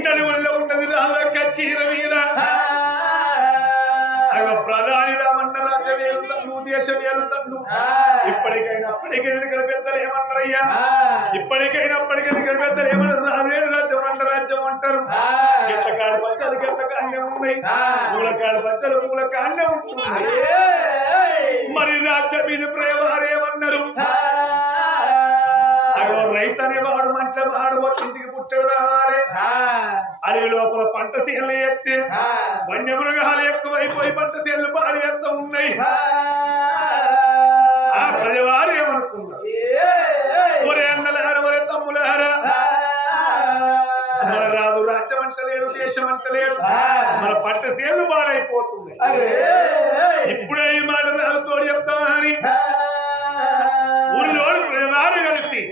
నడువుల్లో ఉన్నది రాజక్క చీర మీద ప్రధాని రామన్న రాజ్యం ఏలుతాడు దేశం ఏలుతాడు ఇప్పటికైనా ఇక్కడ పెద్దలు ఏమన్నారయ్యా ఇప్పటికైనా ఇక్కడ పెద్దలు ఏమన్నారు రావేలు రాజ్యం అన్న రాజ్యం అంటారు గెట్టకాడు పచ్చలు గెట్టకాన్నే ఉన్నాయి మూలకాడు పచ్చలు మూలకాన్నే ఉంటుంది మరి రాజ్యం మీద ప్రేమారు ఏమన్నారు రైతు అనేవాడు మంచి వాడు ఇంటికి పుట్టడు రావాలి అడవి లోపల పంట సీన్లు ఎత్తి వన్యమృగాలు ఎక్కువైపోయి పంట సీన్లు పాడి ఎంత ఉన్నాయి ఆ ప్రజవారు ఏమనుకున్నారు ఒరే అన్నలారా ఒరే తమ్ములారా మన రాదు రాజ్యం అంటలేడు దేశం అంటలేడు మన పంట సీన్లు పాడైపోతుంది ఇప్పుడే ఈ మాట రాజుతో చెప్తామని ఊళ్ళో ప్రజవారు కలిసి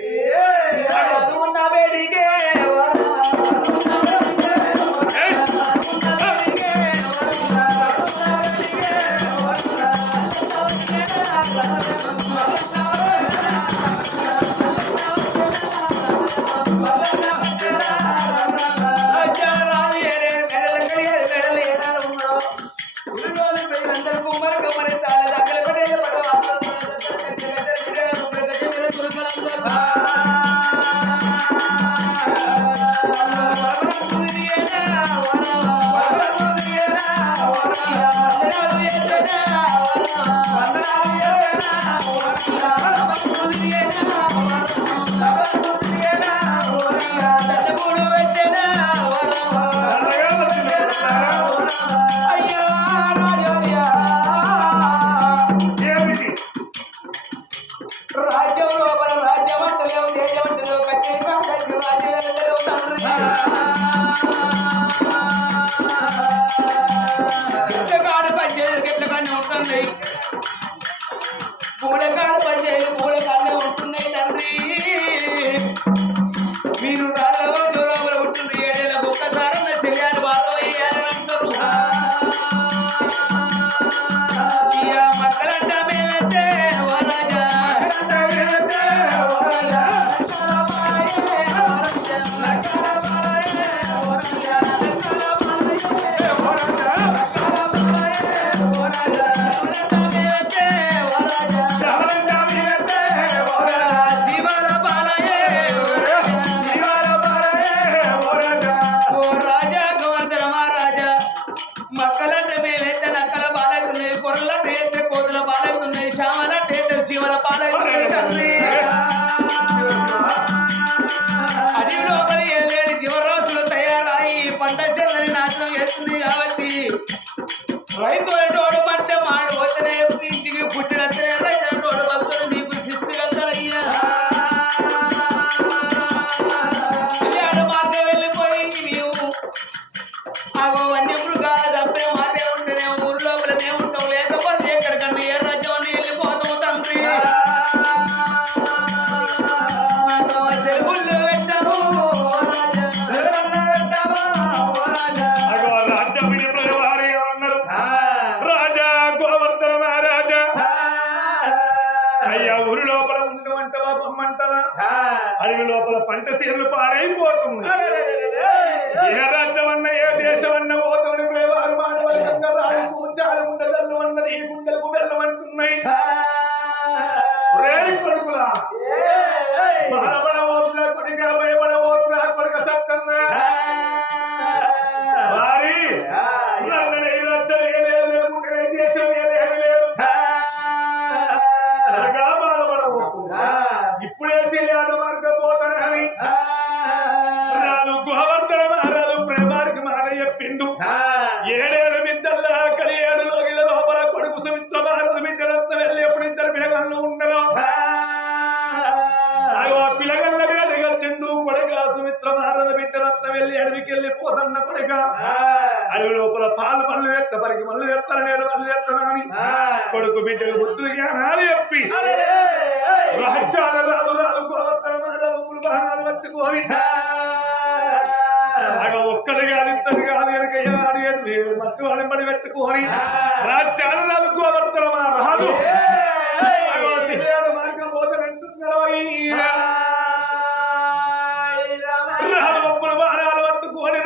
రైతు అనేటోడు అంటే మాడు వచ్చిన ఇంటికి పుట్టిన రైతు అనేటోడు భక్తులు నీకు శిస్తు వెళ్తారయ్యా మార్గం వెళ్ళిపోయి నీవు అగో వన్యమృగాల తప్పే మాటే ఉంటేనే ఊరు లోపల మేము ఉంటాం లేకపోతే ఎక్కడికన్నా ఏ రాజ్యం అని వెళ్ళిపోతాం తండ్రి తెలుగుల్లో పెట్టాము అడవి లోపల పంట సీర్లు పాడైపోతుంది ఏ రాజ్యం అన్న ఏ దేశం అన్న పోతుంది ప్రేమాలు మానవల్కంగా రాయి పూజాలు గుండెలు అన్నది ఈ గుండెలకు వెళ్ళమంటున్నాయి కొడుకులా బాధపడవద్దురా కొడుక భయపడవద్దురా కొడుక సక్కన్నా వారి ఏ రాజ్యం ఏ లేదు ఏ దేశం ఏ లేదు ఇప్పుడే తెలియదు మార్గం పోతానని రాదు గుహవర్ధన మహారాజు ప్రేమానికి మాట చెప్పిండు ఏడేడు బిడ్డల్లా కలియేడు లోగిల లోపల కొడుకు సుమిత్ర మహారాజు బిడ్డలంతా వెళ్ళి ఎప్పుడు ఇద్దరు పిల్లగళ్ళు ఉండరు పిల్లగల్ల మీద చెండు కొడుక సుమిత్ర మహారాజు బిడ్డలంతా వెళ్ళి అడవికి వెళ్ళి పోతన్న కొడుక అడవి లోపల పాలు పళ్ళు ఎత్త పరికి మళ్ళు ఎత్తాను నేను మళ్ళు ఎత్తనని కొడుకు బిడ్డలు బుద్ధులు జ్ఞానాలు చెప్పి రాజ్యాల రాదు రాదు వాహనాలు వచ్చుకోని ఒక్కడు కాదు ఇద్దరు కాదు ఎనకయ్యాడు మత్తు వాడిని పడి పెట్టుకోని రాజ్యాల రాదు గోవర్తన రాదు మార్గం పోతానంటున్నారు రాదు ఒప్పుల వాహనాలు పట్టుకోని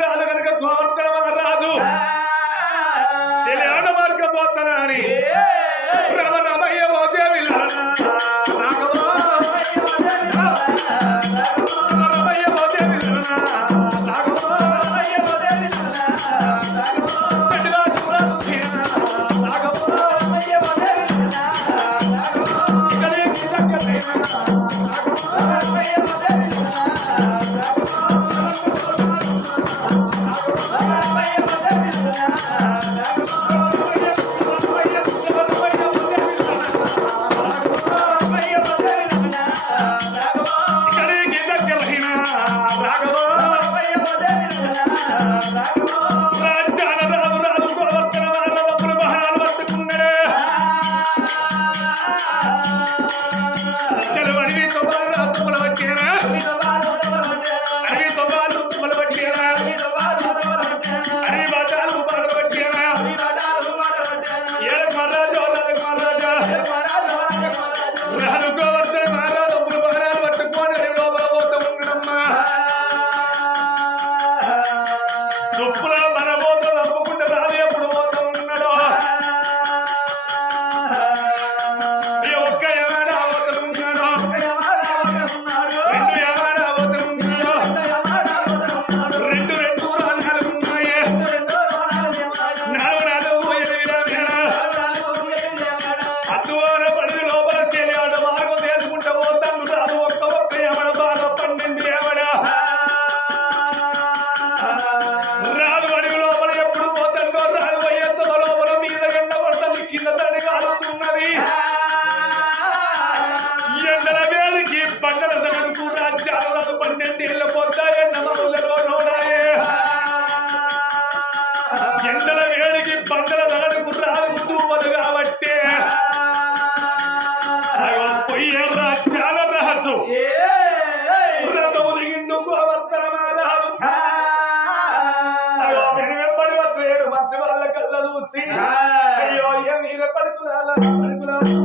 అయ్యో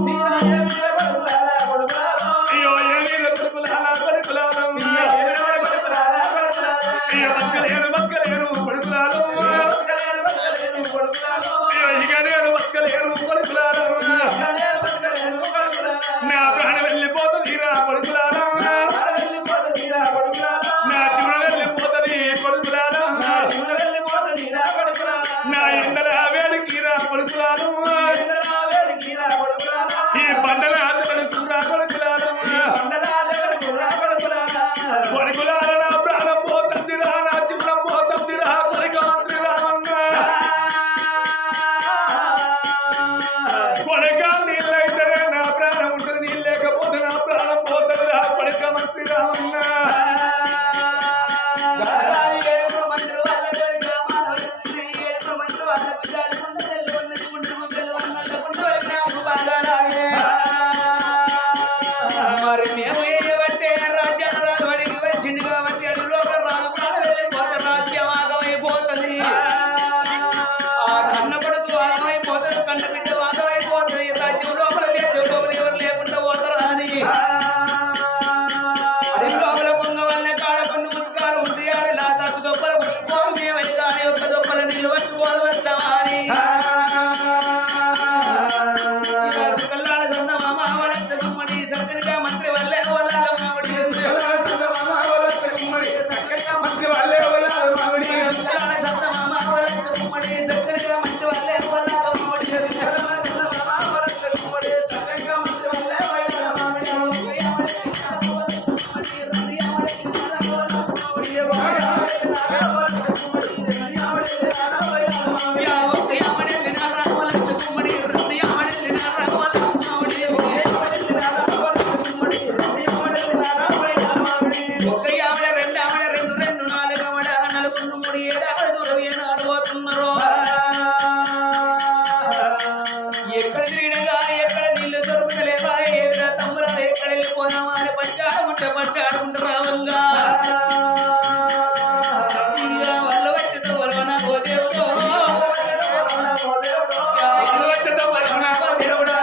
ఏమీర కొడుకులారా కొడుకులారా అయ్యో బతకలేరు బతకలేరు కొడుకులారు అయ్యో ఇగలేరు బతకలేరు కొడుకులారా నా ప్రాణం వెళ్ళిపోతుంది రా కొడుకులారా నా చివర వెళ్ళిపోతుంది కొడుకులారా నా ఎండల వేడికి రా కొడుకులారు ఈ పంటల కొడుకురా కొడుకులారా కొడుకులారా నా ప్రాణం పోతుంది రా నా చివర పోతుంది రా కొడుకాంతి రామన్నా కొడుక నీళ్ళైతేనే నా ప్రాణం ఉంటుంది నీళ్ళు లేకపోతే నా ప్రాణం పోతుంది రా కొడుక మంత్రి రామన్నా మరి మేము ఏమంటే రాజ్యాన్ని రాజవాడికి వచ్చింది కాబట్టి అడుగులో రాకపోతే రాజ్యం ఆగమైపోతుంది ఆ కన్న కొడుకు ఆగమైపోతాడు కన్న బిడ్డ ఆగమైపోతుంది రాజ్యం లోపల దేశం లోపల ఎవరు లేకుండా పోతారు అని అడవి లోపల కొంగ వల్ల కాడ కొన్ని ముత్తుకాలు ఉంది ఆడి లాతాకు దొప్పలు కొట్టుకోరు మేమైతే కానీ ఒక్క దొప్పల నీళ్ళు పట్టుకోవాలి వస్తామా అని మంత్రి వల్లే ఎక్కడ తిరిగినా ఎక్కడ నీళ్లు దొరుకుతలేవా ఏదిరా తమ్మురా ఎక్కడ వెళ్ళిపోదామా అని పట్టాడుకుంటే రావంగా ఇక వల్ల వచ్చేతో వలవనా ఓ దేవుడు వల్ల వచ్చేతో వలవనా ఓ దేవుడా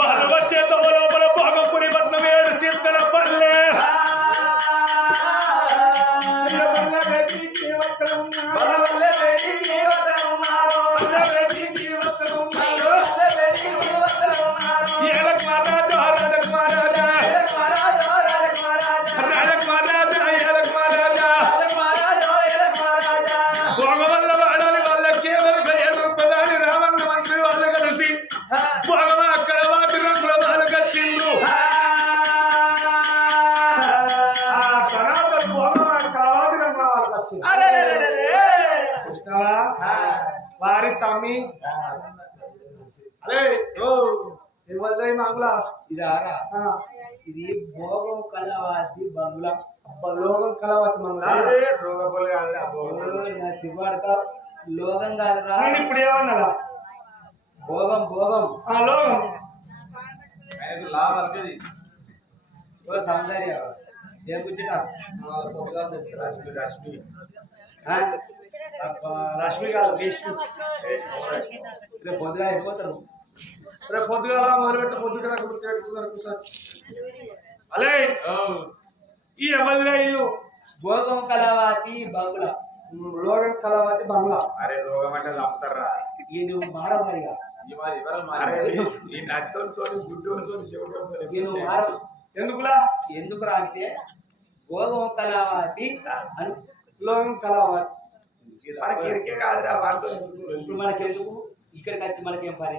వాళ్ళు వచ్చేతో లోపల భోగపురి పట్నం 7 చింతల పల్లె వారి తమ్మి అరే ఓ ఎవరి మంగళ ఇదారా ఇది భోగం కలవాతి బంగ్లా లోకం కలవతి మంగళ తివాడతా లోకం కాదురా నేను ఇప్పుడు ఏమన్నా భోగం భోగం లోకం ఓ సౌందర్య ఏం కూర్చుంటా రష్మి కాదు రేపు పొద్దుగా అయిపోతారు రేపు పొద్దుగాల మొదలుపెట్ట పొద్దుగా కూర్చోబెట్టుకున్నారు అలే ఈ ఎవరిలే ఇల్లు భోగం కలవాతి బంగ్లా లోకం కలవతి బంగ్లా అరే రోగం అంటే చంపుతారా ఈ నువ్వు మారవు మరిగా ఎందుకులా ఎందుకు రాస్తే భోగం కలవాతి అని లోకం కలవతి మనకి ఎరికే కాదురా వాడుతూ ఇప్పుడు మనకి ఎందుకు ఇక్కడికి వచ్చి మనకేం పని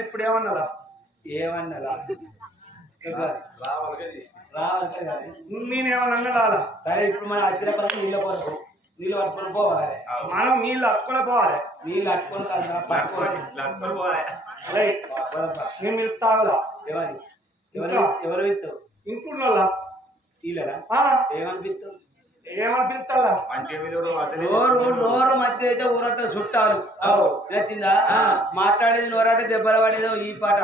ఇప్పుడు ఏమన్నా ఏమన్నదా రావాలి రావాలి కానీ నేనేమన్నా అన్నదా సరే ఇప్పుడు మనం వచ్చిన పని నీళ్ళ కొరకు నీళ్ళు పట్టుకొని పోవాలి మనం నీళ్ళు అట్టుకునే పోవాలి నీళ్ళు అట్టుకొని పట్టుకోవాలి లట్టుకొని పోవాలి నేను మీరు తాగులా ఎవరి ఎవరు ఎవరు విత్తావు ఇంట్లో వీళ్ళరా ఏమనిపిస్తావు ఏమని పిలుస్తావా మంచి విలువలు అసలు నోరు మధ్య అయితే ఊరంతా చుట్టాలు నచ్చిందా మాట్లాడేది నోరంటే దెబ్బలు పడేదో ఈ పాట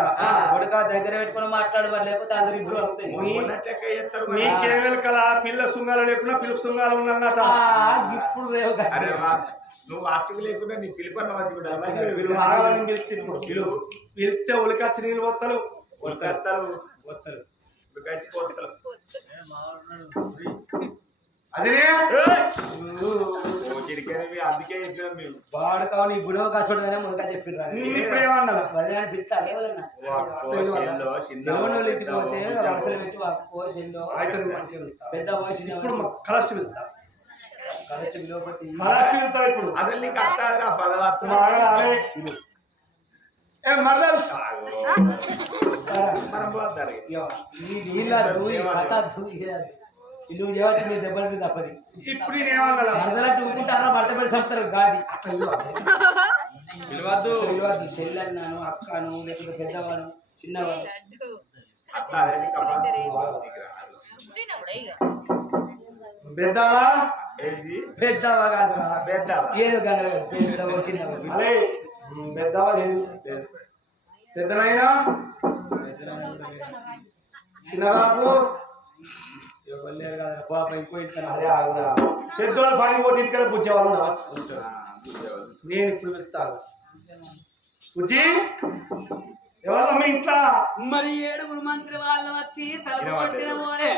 కొడుక దగ్గర పెట్టుకుని మాట్లాడు మరి లేకపోతే అందరు ఇప్పుడు మీకేం వెనకాల పిల్ల శృంగాలు లేకుండా పిలుపు శృంగాలు ఉన్నమాట ఇప్పుడు రేవు అరే నువ్వు ఆస్తికి లేకుండా నీ పిలుపన్న పిలిస్తే ఉలికచ్చి నీళ్ళు పోతారు వస్తారు అదే అందుకే చెప్పినాం మేము వాడుకావు నీ గుడవ కాసుడుగానే ముందుగా చెప్పిర్రు ఇప్పుడు ఏమన్నా పిలుస్తారు ఎవరన్నా తెలివనోళ్ళు ఇంటికి పోతే వరుసలు పెట్టి పోసిందో పెద్ద పోసి ఇప్పుడు కలస్ట్ వెళ్తా కలిసి విలువపట్టి కలస్ట్ వెళ్తా ఇప్పుడు అసలు నీకు అత్తాదిరా పదవాస్తు మనం పోతారు నువ్వు చేయబట్టి మీరు దెబ్బలు తప్పది ఇప్పుడు నేనేమన్నా వరదలా టూకుంటారా భర్త పెట్టి చంపుతారు గాడి పిలవద్దు పిలవద్దు చెల్లెన్నాను అక్కను లేకపోతే పెద్దవాను చిన్నవాడు అట్లా పెద్దవా ఏంది పెద్దవా కాదురా పెద్దవా ఏదో కాదు పెద్దవో చిన్నవో అదే పెద్దవా లేదు పెద్దనైనా చిన్నబాబు ఎవరు కాదు పాప ఇంకో ఇంట్లో అదే ఆగురా పెద్దవాళ్ళు పని పోటీ తీసుకెళ్ళి కూర్చేవాళ్ళు నేను ఇప్పుడు వెళ్తాను కూర్చి ఎవరు మీ ఇంట్లో మరి 7 మంత్రి వాళ్ళు వచ్చి తలుపు కొట్టిన పోరే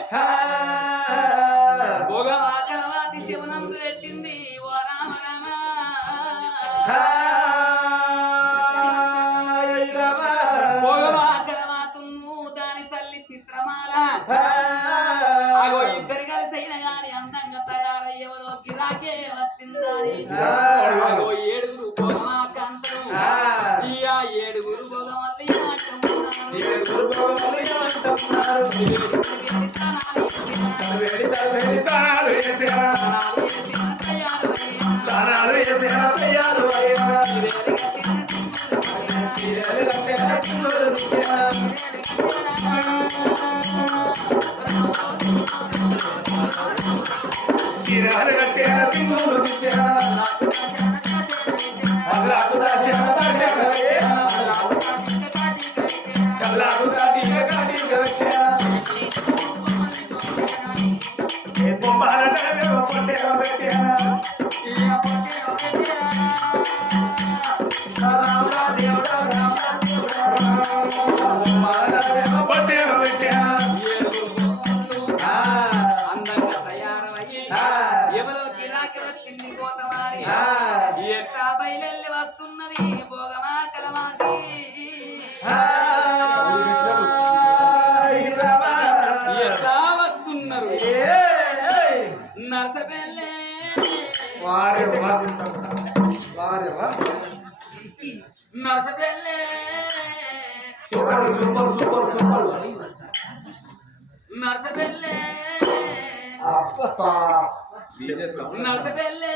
భోగవాకరవాతి శివనందు పెట్టింది ఓ రామ భోగవాకరవాతును దాని తల్లి చిత్రమాల అగో ఇద్దరు కలిసి అయిన గాని అందంగా తయారయ్యేవదో గిరాకే వచ్చిందని అగో 7 భోగవాకంతరు ఈ 7 భోగవల్లి అందంగా తయారయ్యి ఎవరో గిరాకి వచ్చింది పోతవారి ఎట్లా బయలెల్లి వస్తున్నది భోగమాకలమాకి ఎట్లా వస్తున్నారు నర్సబెల్లే నర్సబెల్లే నర్సబెల్లే నర్సబెల్లే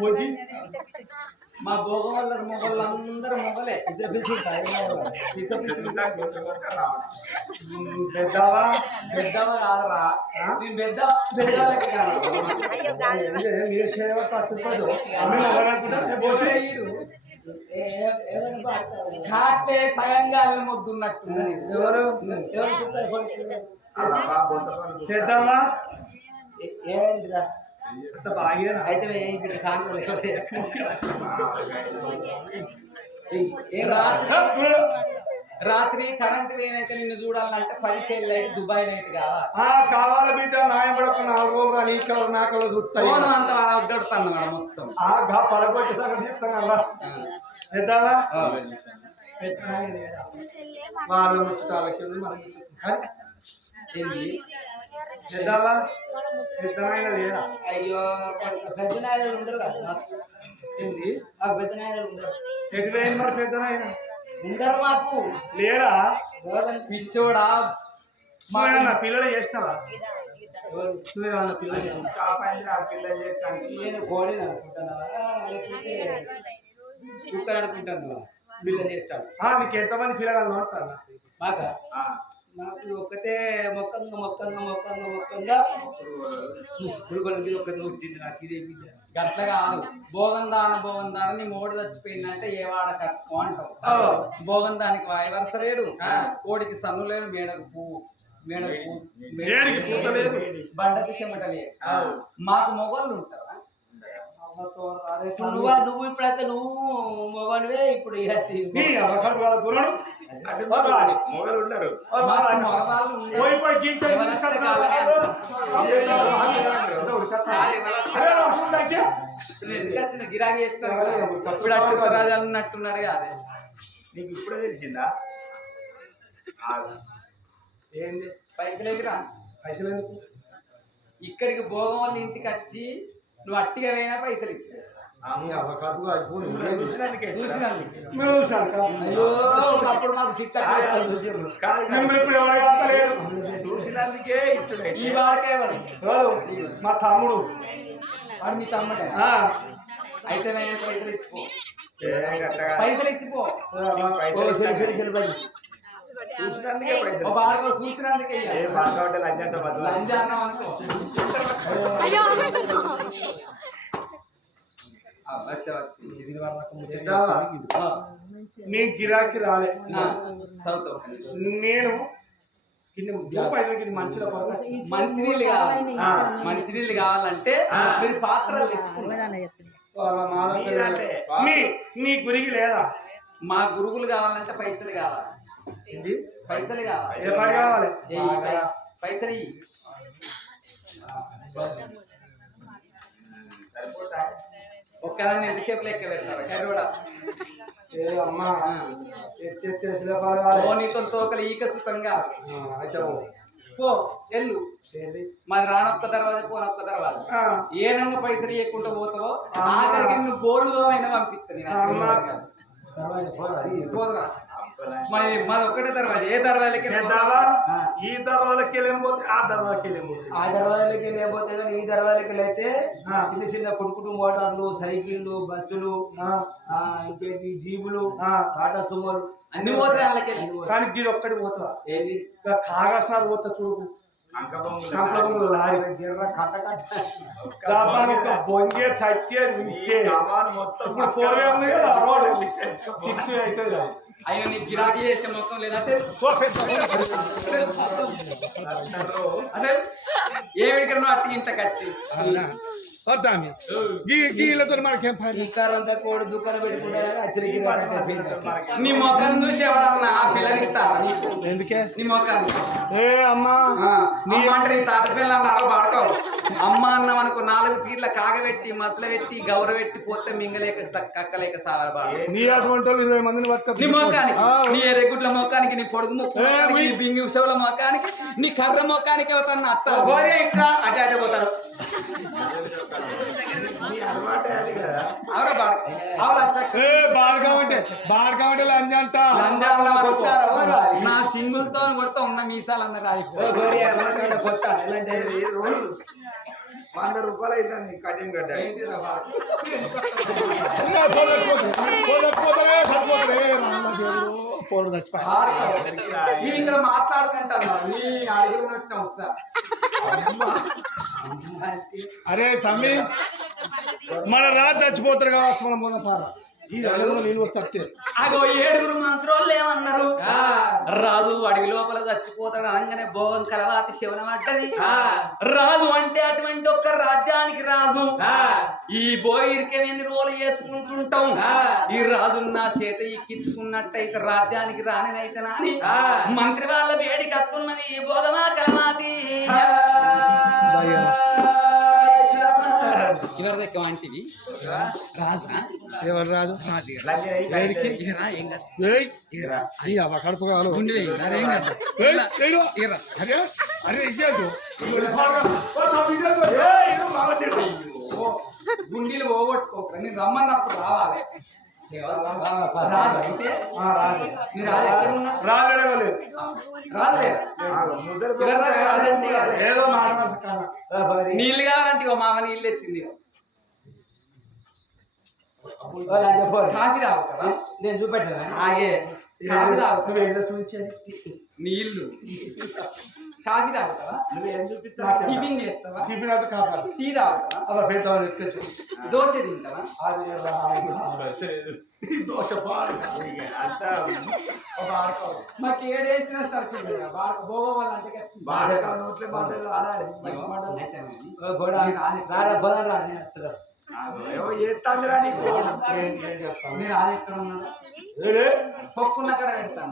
పోయి మా భోగం వల్ల మొగలు అందరూ మొగలే పెద్దవా పెద్దవ కాదురా నేను పెద్ద పెద్దవాళ్ళకి కాట్లే సగంగా మొద్దున్నట్టున్నది ఎవరు చేద్దామా ఏంటిరా అంత బాగా అయితే ఇప్పుడు సాయంత్రం రాత్రి కరెంట్ పోయినాక నిన్ను చూడాలంటే 10 లైట్ దుబాయ్ లైట్ కావాలి కావాలి బిడ్డ నాయపడక 4 రోజులు నీకలు నాకలు చూస్తాయి అంతా అడ్డడుతాను మొత్తం పడగొట్టి సగం చెప్తాను అలా చేద్దామా వాళ్ళ ముచ్చాలకి చేద్దామా పెద్దమైన లేదా అయ్యో పెద్ద నాయలు ఉండరు కదా ఏంది ఆ పెద్ద నాయలు ఉండరు ఎటువైంది మరి పెద్దనైనా ఉండరు మాకు లేరా పిచ్చోడా మా పిల్లలు చేస్తావా నువ్వేమన్నా పిల్లలు నేను కోడి అనుకుంటున్నావా లేకపోతే కుక్కర్ అనుకుంటాను బిల్లు చేస్తాడు నీకు ఎంతమంది పిల్లగాళ్ళు ఉంటారు మాకు నాకు ఒక్కతే మొక్కంగా ఒక్కతే వచ్చింది నాకు ఇదే గట్ల కాదు భోగందాన నీ మోడు చచ్చిపోయిందంటే ఏ వాడ కట్టుకో అంటావు భోగందానికి వాయి వరుస లేడు కోడికి సన్ను లేడు మేడకు పువ్వు బండకి చెమట లేదు మాకు మొగళ్ళు ఉంటారా నువ్వు ఇప్పుడైతే నువ్వు మొగలువే ఇప్పుడు మొగలు ఉండరు గిరాకీ చేస్తారు రాజు అన్నట్టున్నాడు కాదే నీకు ఇప్పుడే తెలిసిందా ఏంది పైసలేదురా పైసలు ఎందుకు ఇక్కడికి భోగం వాళ్ళ ఇంటికి వచ్చి నువ్వు అట్టిగా పోయినా పైసలు ఇచ్చు అప్పుడు మాకు చూసినందుకే ఈ వాడికే మా తమ్ముడు వాడు మీ తమ్ముడే అయితే నేను పైసలు ఇచ్చిపో పైసలు ఇచ్చిపో చూసినందుకే పైసలు బాగా చూసినందుకే లంజానం అనుకో నేను గిరాకీ రాలే నేను మంచినీళ్ళు కావాలి మంచినీళ్ళు కావాలంటే మీరు పాత్రలు తెచ్చుకున్నారు నీ గురికి లేదా మా గురుగులు కావాలంటే పైసలు కావాలి పైసలు కావాలి కావాలి పైసలు ఒక్కదాన్ని ఎంతసేపు లెక్క పెడతారు కర్రోడా నీతో తోకలు ఈక సుతంగా పో ఎల్లు మాది రానొక్క తర్వాత పోనొక్క తర్వాత ఏనన్నా పైసలు ఇవ్వకుండా పోతావో ఆఖరికి నువ్వు గోల్డ్ అయినా పంపిస్తాను పోదురా మరి మాది ఒక్కటే దర్వాజ ఏ దర్వాజకి ఈ దర్వాజకి వెళ్ళిపోతే ఆ దర్వాజకి వెళ్ళిపోతే ఆ దర్వాజకి వెళ్ళిపోతే ఈ దర్వాజకి వెళ్తే చిన్న చిన్న కొడుకుటు మోటార్లు సైకిళ్ళు బస్సులు ఇంకేంటి జీబులు టాటా సుమోలు అన్ని పోతాయి వాళ్ళకి కానీ ఇది ఒక్కటి పోతుందా ఏంటి కాగాసనాలు పోతా చూడు లారీ బొంగే తక్కే మొత్తం అవుతుంది అయ్యో నీ గిరాకీ చేసే మొత్తం లేదంటే అదే ఏమిడికి నువ్వు అట్టి ఇంత కచ్చి కోడి దుకాణం పెట్టుకుంటే నీ మొక్కను చూసి ఎవడన్నా పిల్లనిస్తా ఎందుకే నీ మొక్కను అమ్మా అంటే నీ తాత పిల్లలు పడతావు అమ్మ అన్నం అనుకో 4 తీర్ల కాగబెట్టి మసల పెట్టి గౌర పెట్టి పోతే మింగలేక కక్కలేక సావరబాడు నీ అటువంటి 20 మందిని నీ మొక్కానికి నీ ఎరెగుడ్ల మొక్కానికి నీ పొడుగు మొక్కానికి నీ బింగి ఉషవుల మొక్కానికి నీ కర్ర మొక్కానికి అవుతాను అత్త ఇట్లా అటే పోతారు నీ అలవాటే అది కదా. అవురా బాడక అవురా చక్క ఏ బాడకామంటే లంజ అంట. లంజాల కొట్టారు ఎవరు? నా సింగుల్తో కొడతా ఉన్న మీసాలు అన్న రాయిపో ఈ రోజు 100 రూపాయలు అవుతుంది కటింగ్ కట్ట. మీరు ఇక్కడ మాట్లాడుకుంటాను నీ అడుగునట్టు ఒకసారి అరే తమ్మి మన రాజు చచ్చిపోతారు కావచ్చు. మనం మొదట ఈ అడుగులో నీళ్ళు వచ్చి అగో 7 మంత్రోళ్ళు ఏమన్నారు? రాజు అడవి లోపల చచ్చిపోతాడు అనగానే భోగం కలవాతి శివన పడ్డది. రాజు అంటే అటువంటి ఒక్క రాజ్యానికి రాజు. ఈ బోయిరికే ఎన్ని రోజులు చేసుకుంటుంటాం. ఈ రాజు నా చేత ఎక్కించుకున్నట్టయితే రాజ్యానికి రానినైతే నాని మంత్రి వాళ్ళ వేడికి అత్తున్నది ఈ భోగమా కలవాతి. ఎవరి దగ్గర వంటివి రాజా? ఎవరు రాజు కడుపు కావాలి. అరే ఇచ్చేది గుండీలు పోగొట్టుకోక నేను రమ్మన్నప్పుడు రావాలి. రాజు అయితే మీరు రాజు ఎక్కడ ఉన్నారు? రాలేదు రాజలేదా? ఏదో నీళ్ళు కావాలంటే ఇగో మామ నీళ్ళు తెచ్చింది. కాఫీ తాగుతావా? నేను చూపెట్టాను. ఆగే కాఫీ తాగుతావా? చూపించేది నీళ్ళు కాఫీ తాగుతావా? నువ్వేం చూపిస్తావు? టిఫిన్ చేస్తావా? టిఫిన్ అయితే కాపాడు టీ తాగుతావా? అలా పెడతామని ఎత్తుకొచ్చు. దోశ తింటావా? దోశ పాడు మాకు ఏడేసినా సరిపోయింది. భోగం వాళ్ళ అంటే మీరు అది ఎక్కడ ఉన్నారు? పొక్కున్న కడ పెడతాను,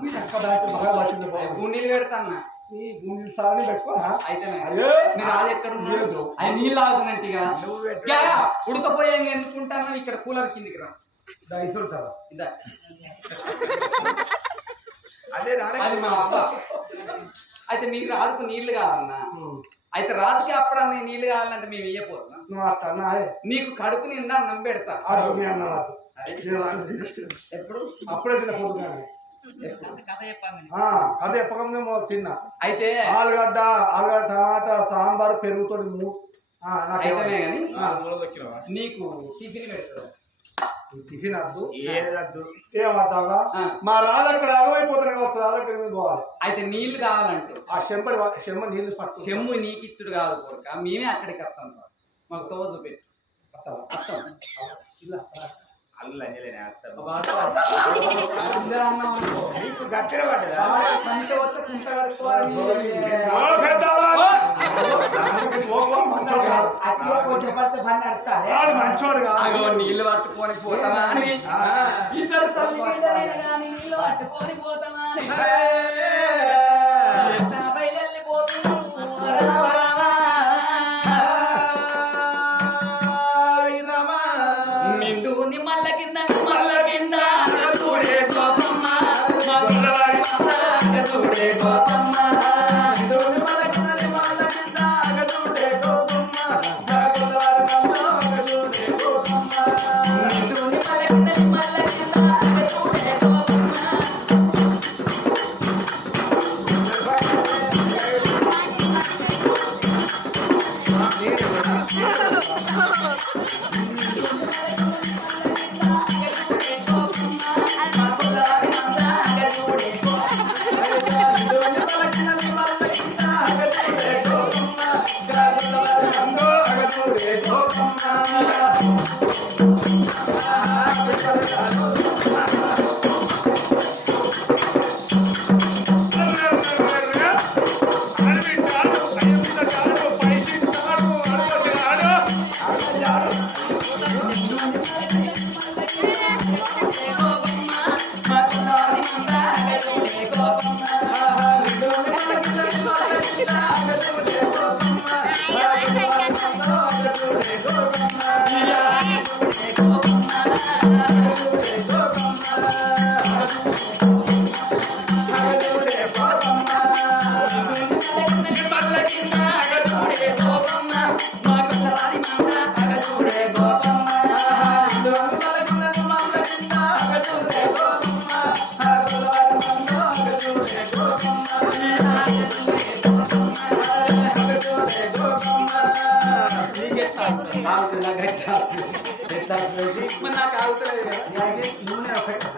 గుండీలు పెడతాను. అయితే మీరు అది ఎక్కడ ఉన్నారు? అవి నీళ్ళు ఆగుతున్నట్టుగా ఉడకపోయే ఎందుకుంటాను. ఇక్కడ కూలర్ కిందికి రా. ఇదా అది మా అబ్బ. అయితే మీకు రాజుకు నీళ్లు కావాలన్నా, అయితే రాజుకి అప్పుడన్నా నీళ్లు కావాలంటే మేము ఇయ్యపోతున్నాం. నీకు కడుపు నిండా అన్నం పెడతా. ఎప్పుడు అప్పుడే కథ చెప్పకముందే తిన్నా. అయితే ఆలుగడ్డ టమాటా సాంబార్ పెరుగుతుంది. అయితేనే కానీ నీకు టిఫిన్ పెడతా. టిఫిన్ వద్దు ఏదద్దు ఏమద్దాగా మా రాజు అక్కడ అలవైపోతానే వస్తుంది. రాజు పోవాలి. అయితే నీళ్లు కావాలంటే ఆ చెమ్మ నీళ్ళు పట్టు. చెమ్ము నీకిచ్చుడు కాదు కొడుక, మేమే అక్కడికి వస్తాం. మాకు తోవ చూపెట్టు. అల్లు అంజలేనే వేస్తారు. నీకు గట్టిగా పడ్డదా? మంచోడు నీళ్లు పట్టుకొని పోతామా అని ఇద్దరు నీళ్లు పట్టుకొని పోతామా నిండు నిమ్మల్ల కింద చూడే గోపమ్మ చూడే గోపమ్మ మళ్ళా గట్టి మరి నాకు ఆగుతలేదు కదా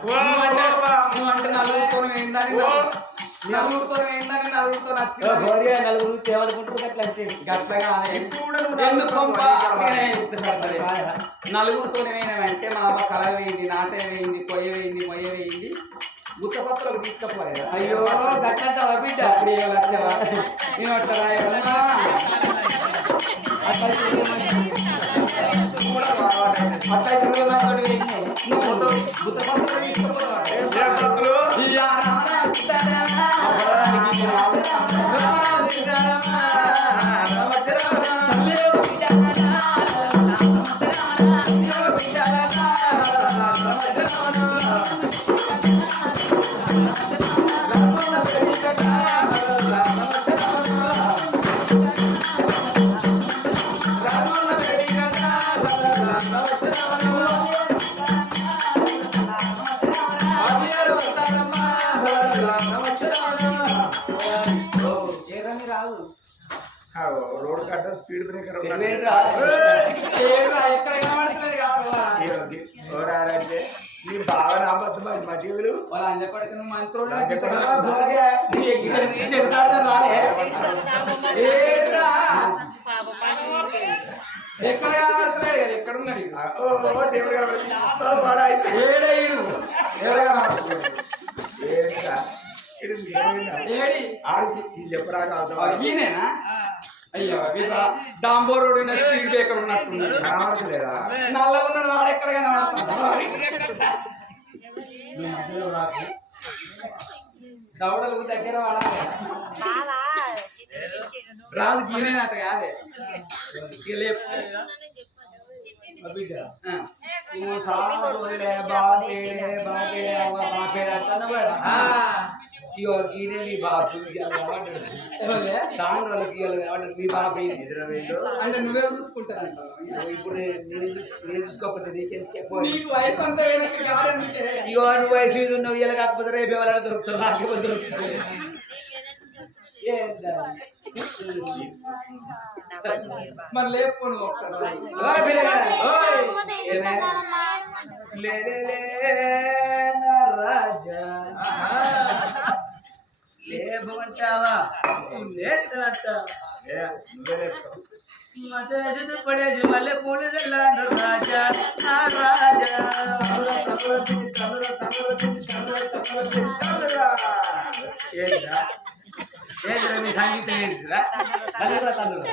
ఓ, నువ్వంటే నలుగురితో ఏందని నలుగురితో ఏందని నలుగురితో నచ్చింది ఏమనుకుంటారు అట్లా అంటే గట్లగా ఇప్పుడు కూడా నువ్వు ఎందుకు నలుగురితో నలుగురితో ఏమైనామంటే మా అవ్వ కళ వేయింది నాటే వేయింది కొయ్య వేయింది మొయ్య వేయింది గుత్తపత్రులకు తీసుకపోలేదు అయ్యో గట్లంట బిడ్డ అప్పుడు ఏమో వచ్చావా నేను అట్లా రాయగలనా అట్లా ఇరవై మంది వేసినాయి గుత్తపత్రులు ఏ భక్తులు? రోడ్ కట్ట స్పీడ్ బ్రేకర్ ఎక్కడ కనబడతలేదు కాదు ఓడారంటే నీ బాగా రాబోతు మరి మధ్యలో వాళ్ళ అంజపడికి నువ్వు మంత్రులు ఎక్కడ కనబడతలేదు కదా ఎక్కడ ఉన్నాడు ఏడేడు ఎవరు కనబడతలేదు ఏడి చెప్పరా ఈయనేనా అయ్యో వీళ్ళ డాంబోరోడు స్పీడ్ బ్రేకర్ ఉన్నట్టున్నాడు రావట్లేదా నల్లగా ఉన్నాడు వాడు ఎక్కడ కనబడుతున్నాడు దవడలకు దగ్గర వాడాలి రాదు గీనేనట కాదే ఇక లేపు. ఆ. ఇగో ఈయన నీ బాబు ఎవరే? సాండ్రోళ్ళకి నీ బాబు అంటే నువ్వే చూసుకుంటానంట ఇప్పుడు నేను చూసుకోకపోతే నీకెందుకు ఎక్కువ నీకు వయసు అంతా వేరే కాదంటే ఇగో నువ్వు వయసు మీద ఉన్నావు ఇలా కాకపోతే రేపు ఎవరైనా దొరుకుతారు నాకేమో దొరుకుతుంది మరి లేపు నువ్వు ఒకసారి ఓయ్ పిల్లగా, ఓయ్. ఏమే? లే లే లే నా రాజా లేవంటావా లేదంట మధ్య పడేసి మళ్ళీ పూలు తెల్లాడు రాజా నా రాజా ఏంద్రా ఏంద్రా మీ సంగీతం ఏంటిరా తనురా తనురా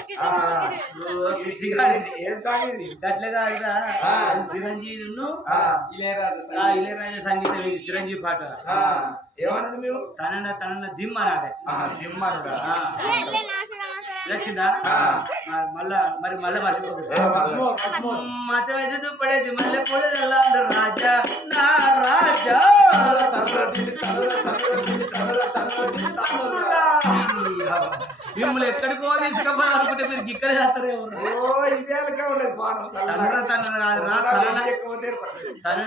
ఏం సాగింది గట్లగా చిరంజీవి ఇళయరాజా సంగీతం ఇది చిరంజీవి పాట ఏమన్నాడు మేము తనన్న దిమ్మనాదే దిమ్మనుడా వచ్చిందా మళ్ళా మర్చిపోతుంది మత వేసి పడేసి మళ్ళీ పూలు తెల్లాడు రాజా నా రాజా మిమ్మల్ని ఎక్కడికో తీసుకపోయి అనుకుంటే మీరు ఇక్కడ చేస్తారేమో ఓ ఇదే అలకా ఉండదు పానం తన కాదు రా తన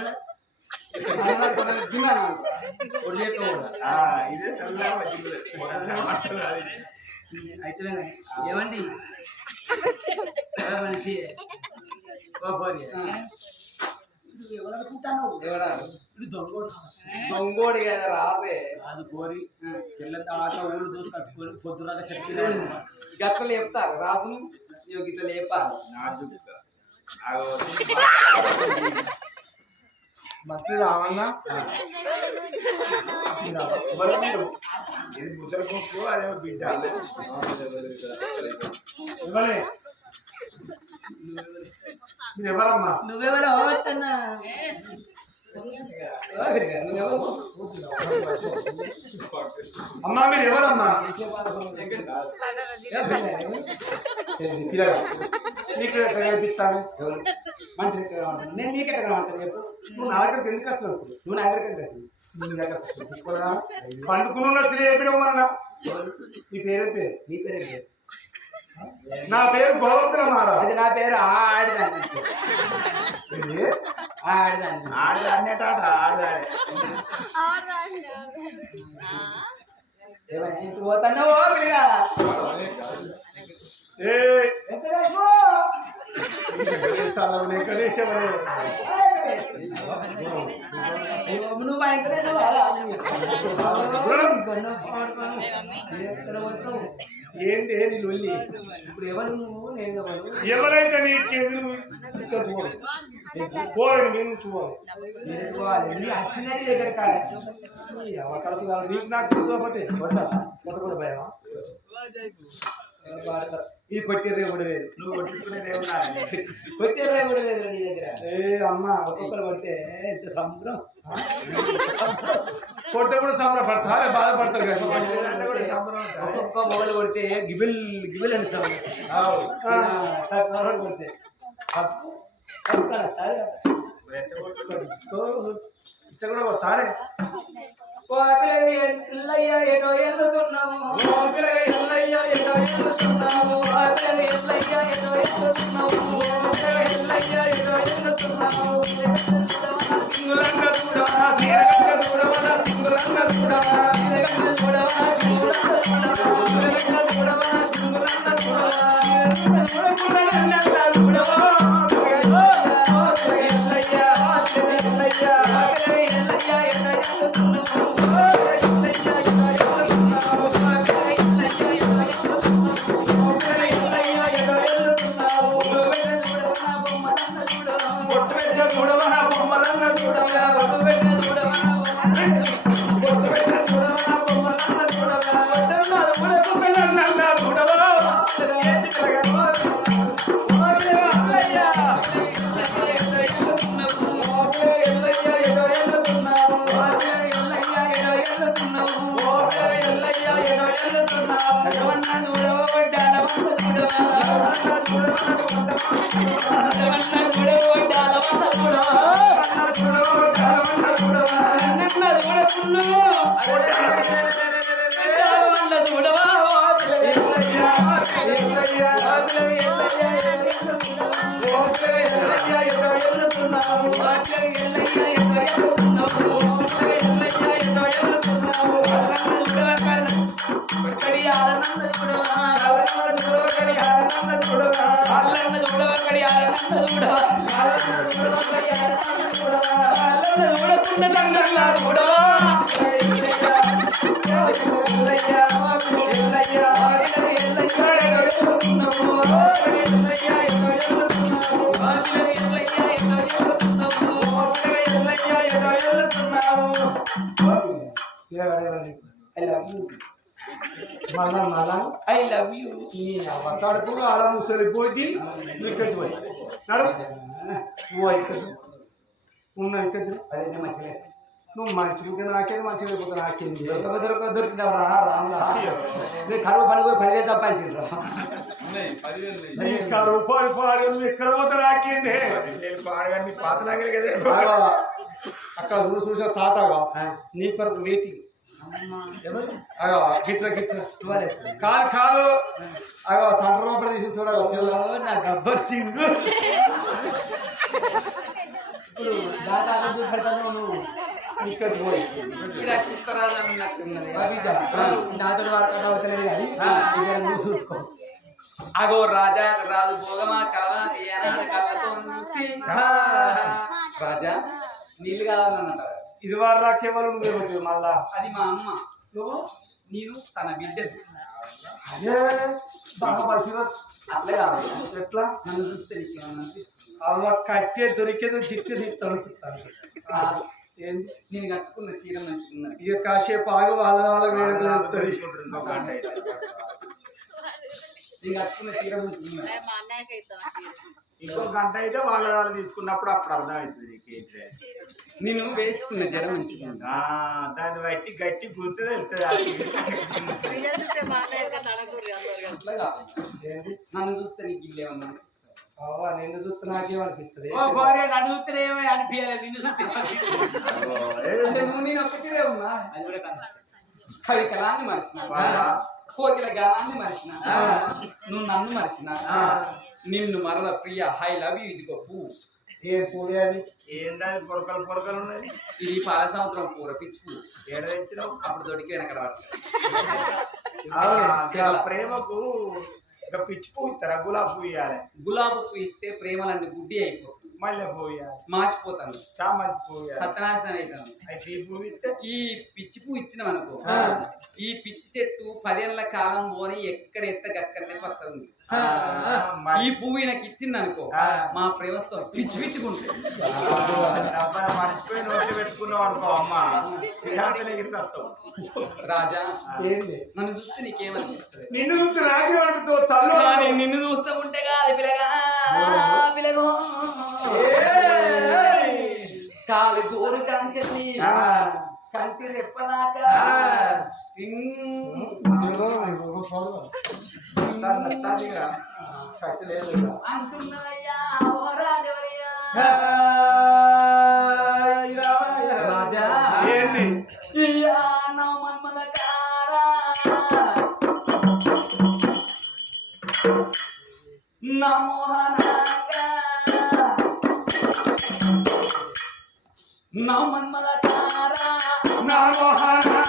ఇదే చల్లగా వచ్చింది అయితే ఏమండి మనిషి దొంగోడి కదా రాదే అది కోరి పిల్లలతో ఆట ఊళ్ళు దూసుకొచ్చుకొని పొద్దురాక చెప్పి గట్ల చెప్తారు రాజును గిట్ల లేపాలి మంచి రావన్నా ఇది ముసలి పప్పు అదే బిడ్డ మీరు ఎవరమ్మా? నువ్వెవరో వస్తున్నా అమ్మా మీరు ఎవరమ్మా? పిల్లగా నీకు ఎట్లా కనిపిస్తాను? మనిషి ఎక్కడ కనబడతాడు? నేను నీకు ఎక్కడ కనబడతాను చెప్పు నువ్వు నా దగ్గరికి ఎందుకు వచ్చినావు? నువ్వు నా దగ్గరికి ఎందుకు వచ్చినావు? నీ దగ్గర పండుకున్నట్టు చెప్పినావు మన నీ పేరు పేరు నీ పేరు ఏంటి? నా పేరు గోవర్ధన మహారాజ్. అది నా పేరు ఆడిదాన్ని ఆడిదాన్ని ఆడదాన్నేట ఆడదాడే ఏమైనా ఇంటికి పోతాను ఓ పిల్లగా ఏ వెంకటేశ్వర కాలం వెంకటేశ్వరే నువ్వు భయంకరంగా ఏంటి నీ లొల్లి ఇప్పుడు ఎవరు నువ్వు నేను ఎవరు ఎవరైతే నీకేది ఇక్కడ చూడాలి పోయి నేను చూడాలి అచ్చినది దగ్గర కాదు అవకాశం కాదు నీకు నాకు చూసకపోతే కొట్టకుండా భయమా ఇది కొట్టిర్రే కూడా లేదు నువ్వు కొట్టించుకునేది ఏమన్నా కొట్టిర్రే కూడా లేదు నీ దగ్గర ఏ అమ్మ ఒక్కొక్కరు కొడితే ఎంత సముద్రం కొట్టే కూడా సంబరపడతారు బాధపడతారు కదా కూడా సంబరం ఉంటుంది. ఒక్కొక్క మొగలు కొడితే గిబిల్ గిబిల్ అని సముద్రం కొడితే ఇక్కడ కూడా ఒకసారి ఎల్లయ్య ఏడో ఎల్లుతున్నాము ఎల్లయ్య ఏడో ఎల్లుతున్నాము ఎల్లయ్య ఏడో ఎల్లుతున్నాము ఎల్లయ్య ఏడో ఎల్లుతున్నాము సింగులంగా చూడవా తీరగంగా చూడవా సింగులంగా చూడవా సింగులంగా చూడవా సింగులంగా చూడవా సింగులంగా చూడవా మళ్ళా మళ్ళా ఐ లవ్ యూ నీ అవతాడుకు అలా ముసలిపోయి ఇక్కడ పోయి నడు నువ్వు ఇక్కడ ఉన్న ఇక్కడ అదే మంచిగా నువ్వు మంచిగా నాకేది మంచిగా లేకపోతే నాకేంది దొరికినావు రాములా నేను కరువు పని 10,000 సంపాదించింది రూపాయలు పాడు నువ్వు ఎక్కడ పోతే నాకేంది నేను పాడగానే పాత నాగలి కదా అక్కడ చూసిన తాతగా నీ కొరకు వెయిటింగ్ ఎవరు అగో గిట్ల గిట్ల ఇవ్వలేదు కాదు కాదు అగో సంట లోపల తీసి చూడగా నా గబ్బర్ సింగ్ ఇప్పుడు దాటా పెడతాను నువ్వు ఇక్కడ పోయి నాతో వాడలేదు కానీ నువ్వు చూసుకో అగో రాజా రాజు భోగమా కావా ఏనాడు కళ్ళతో చూసి రాజా నీళ్ళు కావాలన్నట ఇది వారు నాకేమో నువ్వు మళ్ళా అది మా అమ్మ నువ్వు నేను తన బిడ్డ అదే బాగా పరిశీలన అట్లే కావాలి ఎట్లా నన్ను చూస్తే నీకేమన్నా అనిపిస్తుంది? అలా కట్టే దొరికేది జిట్టు దిగుతాను కాదు. ఏంది నేను కట్టుకున్న చీర మంచిగా ఇక కాసేపు ఆగి వాళ్ళకి వేరే దొరుకుతుంది నేను కట్టుకున్న చీర మంచిగా ఇంకో గంట అయితే వాళ్ళ వాళ్ళు తీసుకున్నప్పుడు అప్పుడు అర్థమవుతుంది నీకేంటి నేను వేసుకున్న జడ మంచిగా దాన్ని బట్టి గట్టి గుర్తు వెళ్తుంది అట్లా కాదు. ఏంది నన్ను చూస్తే నీకు ఇల్లు ఏమన్నా అవ్వ నిన్ను చూస్తే నాకేమనిపిస్తుంది ఓ భార్య నన్ను చూస్తే ఏమీ అనిపించాలి నిన్ను చూస్తే అంటే నువ్వు నేను ఒక్కటే ఉన్నా అది కూడా కవి కళాన్ని మర్చిన కోకిల గలాన్ని మర్చిన నువ్వు నన్ను మర్చిన నిన్ను మరల ప్రియ హై లవ్ యూ ఇదిగో పువ్వు ఏ పూలే అది ఏందని పొరకలు పొరకలు ఉన్నాయి ఇది పాల సముద్రం కూర పిచ్చి పువ్వు ఏడ తెచ్చినావు అప్పుడు దొరికి వెనకడ ప్రేమకు ఇక పిచ్చి పువ్వు ఇస్తారా గులాబీ పువ్వు ఇవ్వాలి గులాబీ పువ్వు ఇస్తే ప్రేమలన్నీ గుడ్డి అయిపోతుంది, మల్లె పువ్వు ఇవ్వాలి మార్చిపోతాను, చామంతి పువ్వు ఇవ్వాలి సత్యనాశనం అవుతుంది. అయితే ఈ పువ్వు ఇస్తే ఈ పిచ్చి పువ్వు ఇచ్చినాం అనుకో, ఈ పిచ్చి చెట్టు 10 ఏళ్ల కాలం పోని ఎక్కడ ఎత్తగక్కడనే పచ్చఉంది. ఈ పువ్వు నాకు ఇచ్చింది అనుకో, మా ప్రేమతో పిచ్చి పిచ్చుకుంటుంది. మర్చిపోయి నోటి పెట్టుకున్నావు అనుకో అమ్మ రాజా నన్ను చూస్తే నీకేమనిపిస్తుంది? నిన్ను చూస్తే నాకేమంటుందో తల్లు కానీ నిన్ను చూస్తూ ఉంటే కాదు పిల్లగా, పిల్లగో కాలి గోరు కాంచెల్లి కంటి రెప్పదాకా అంటున్నదయ్యా ఓ రాజవయ్యా. రాజా ఏంటి ఇయ్యా నా మన్మదకారా, నా మోహనాంగా, నా మన్మదకారా, నా మోహనాంగా,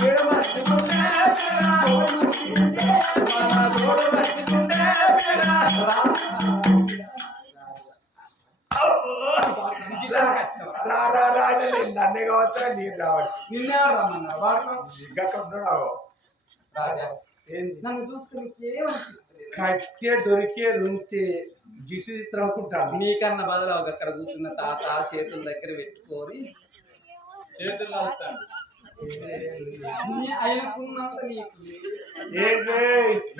ఏడు మంచిగుండే మన తోడు మంచిగుండే నన్నే కావచ్చా నీరు రావాలి నిన్నే రమ్మన్నా వాడు ఇంకా కొంటున్నావు రాజా ఏంది నన్ను చూస్తే నీకేమనిపిస్తుంది కక్కే దొరికే ఉంటే జిట్టు చిత్రం అనుకుంటాను నీకన్నా బదులు ఒక అక్కడ కూర్చున్న తాత చేతుల దగ్గర పెట్టుకొని చేతులు నలుపుతాను అయినకున్నంత నీకు ఏంటి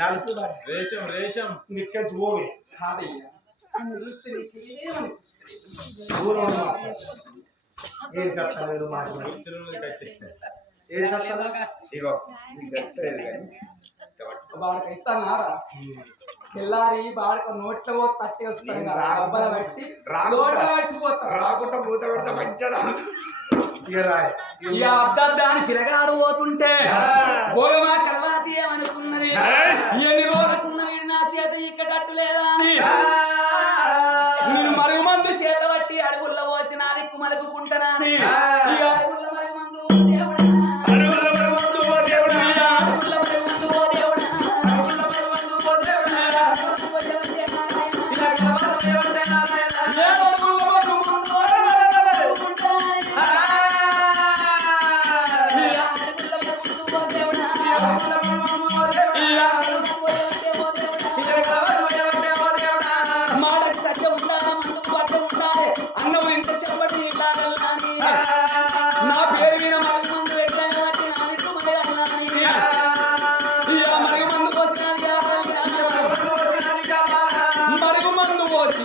నలుసు రేషం రేషం ఇక్కడ పోవి కాదయ్యా నన్ను చూస్తే నీకేమనిపిస్తుంది దూరం ఉన్నా. ఏం కష్టలేదు మాట్లాడి ఏం కష్టం ఇగో నీకు తెలుస్తలేదు కానీ వాడికి ఇస్తానారా తెల్లారి వాడికి నోట్లో పోతే తట్టి వస్తాను కదా డబ్బల పెట్టి నోట్లో పట్టిపోతాం రాకుండా మూత పెడతా మంచిదా ఇక అద్దాన్ని చిరగాడు పోతుంటే భోగమా కలవాతి ఏమనుకున్నది ఎన్ని రోజులున్న వీడు నా చేత ఇక్కడట్టు లేదా అని నేను మరుగు మందు చేత పట్టి అడుగుల్లో పోసి నా దిక్కు మలుపుకుంటానా అని ఇక అడుగుల్లో మరుగు మందు ఓ దేవుడా. అడుగుల్లో మరుగు మందు ఓ దేవుడా. ఏ అడుగుల్లో మరుగు మందు ఓ దేవుడా. మాటకి సత్యం ఉండాలా మందుకు పట్టం ఉండాలి అన్నం ఇంత చెప్పండి నా పేరు మీద మరుగు మందు పెట్టాను కాబట్టి నా దిక్కు మరి అన్నాని ఇక మరుగు మందు పోసినది మరుగు మందు పోసి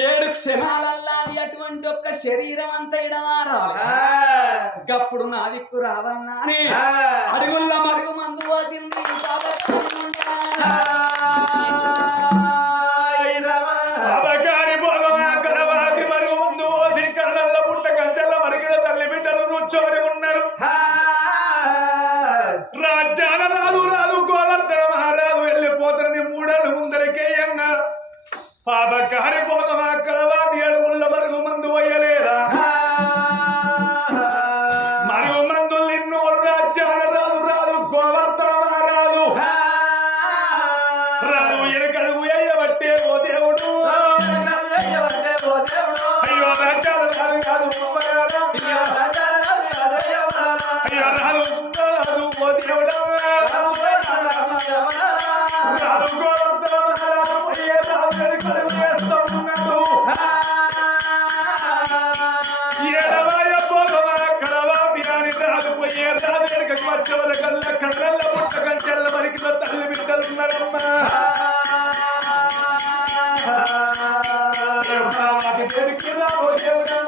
7 క్షణాలల్లా అది అటువంటి ఒక్క శరీరం అంతా ఇడవారాలి గప్పుడు నా దిక్కు రావాలన్నా అని అడుగుల్లో మరుగు మందు పోసింది అబకారి భోగమా కలవాతి మరుగు ముందు ఓసి కన్నల్ల పుట్ట కంచెల్ల మరిగిన తల్లి బిడ్డలు కూర్చొని ఉన్నారు రాజ్యాల రాదు రాదు గోవర్ధన మహారాజు వెళ్ళిపోతున్నది 3 ఏళ్ళు ముందరికేయంగా పాపకారి భోగమా కలవాతి అడుగుల్ల మరుగు మందు వయ్యలేదా మరుగు మందు నిన్నో రాజ్యాల రాదు రాదు గోవర్ధన మహారాజు రాదు ఎనకడుగు ఎయ్యబట్టే ఓ దేవుడు అయ్యో రాజ్యాల రాదు కాదు అమ్మగారా. అయ్యో రాదు రాదు ఓ దేవుడా రాదు గోవర్ధన మహారాజు అయ్యే రాదు ఎనకడుగు వేస్తూ ఉన్నాడు ఏడవాయ భోగమా కలవాతి అని రాదు పోయే రాదు ఎనకకి వచ్చేవర కల్ల కన్నల్ల పుట్ట కంచెల్ల మరికిన తల్లి బిడ్డలున్నారమ్మా కలవాతి వేడికి రావో దేవుడా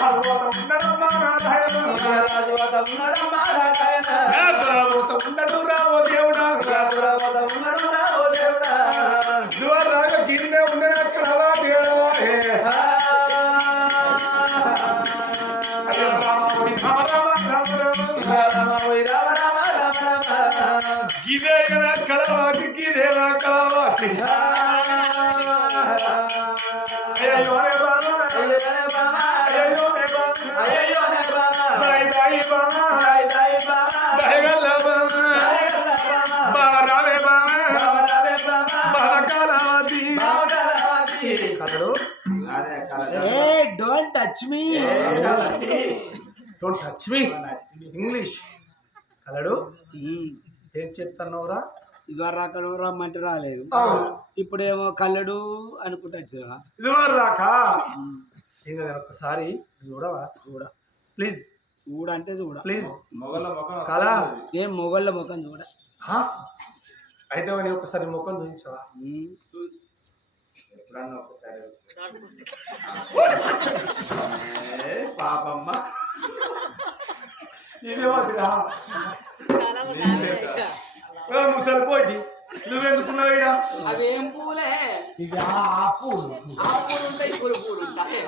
భగవత ఉండడమ్మా నారాయణ భగవత ఉండడు రావో దేవుడా రాగ గిన్నె ఉండే కలవాతి ఏడవాయే ఇదే కదా కలవాటి ఇదేనా కలవాటి అయ్యో రే బామా అయ్యో రే బామా బాయ్ బాయ్ బామా బాయ్ గల్ల బామా బామా రావే బామా బామా కలవాటి కలడు don't touch me don't touch me English కలడు ఏం చెప్తున్నావురా ఇదివరకు అక్కడ రమ్మంటే రాలేదు అవును ఇప్పుడేమో కల్లడు అనుకుంటా వచ్చా ఇది రాక ఇంకా ఒక్కసారి చూడవా ప్లీజ్ చూడంటే చూడ ప్లీజ్ కళా ఏం మొగళ్ళ ముఖం చూడ అయితే మరి ఒకసారి ముఖం చూపించవా ఎప్పుడన్నా ఒకసారి పాపమ్మ ఇదేమోదిరా ముసలి పోయి నువ్వెందుకున్నావు ఇక్కడ అవేం పూలే ఇక ఆ పూలు ఆ పూలు ఉంటాయి పూలు పూలు ఉంటాయి